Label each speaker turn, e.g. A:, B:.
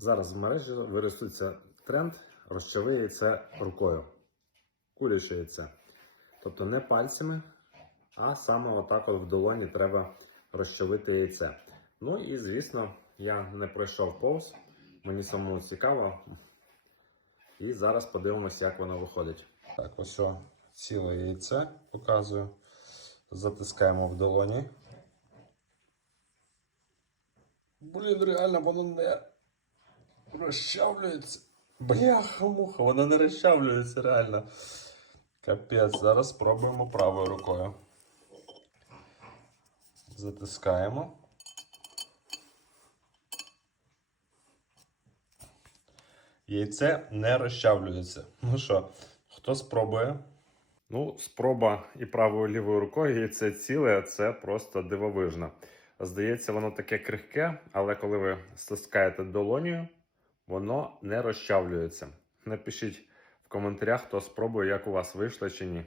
A: Зараз в мережі вирисується тренд розчави яйце рукою. Куряче яйце. Тобто не пальцями, а саме отак от в долоні треба розчавити яйце. Ну і звісно, я не пройшов повз. Мені самому цікаво. І зараз подивимося, як воно виходить. Так, ось о, ціле яйце показую. Затискаємо в долоні. Блін, реально, воно не розчавлюється. Бляха-муха, воно не розчавлюється реально. Капець, зараз спробуємо правою рукою. Затискаємо. Яйце не розчавлюється. Ну що, хто спробує? Ну, спроба і правою і лівою рукою яйце ціле це просто дивовижно. Здається, воно таке крихке, але коли ви стискаєте долонію, воно не розчавлюється. Напишіть в коментарях, хто спробує, як у вас вийшло чи ні.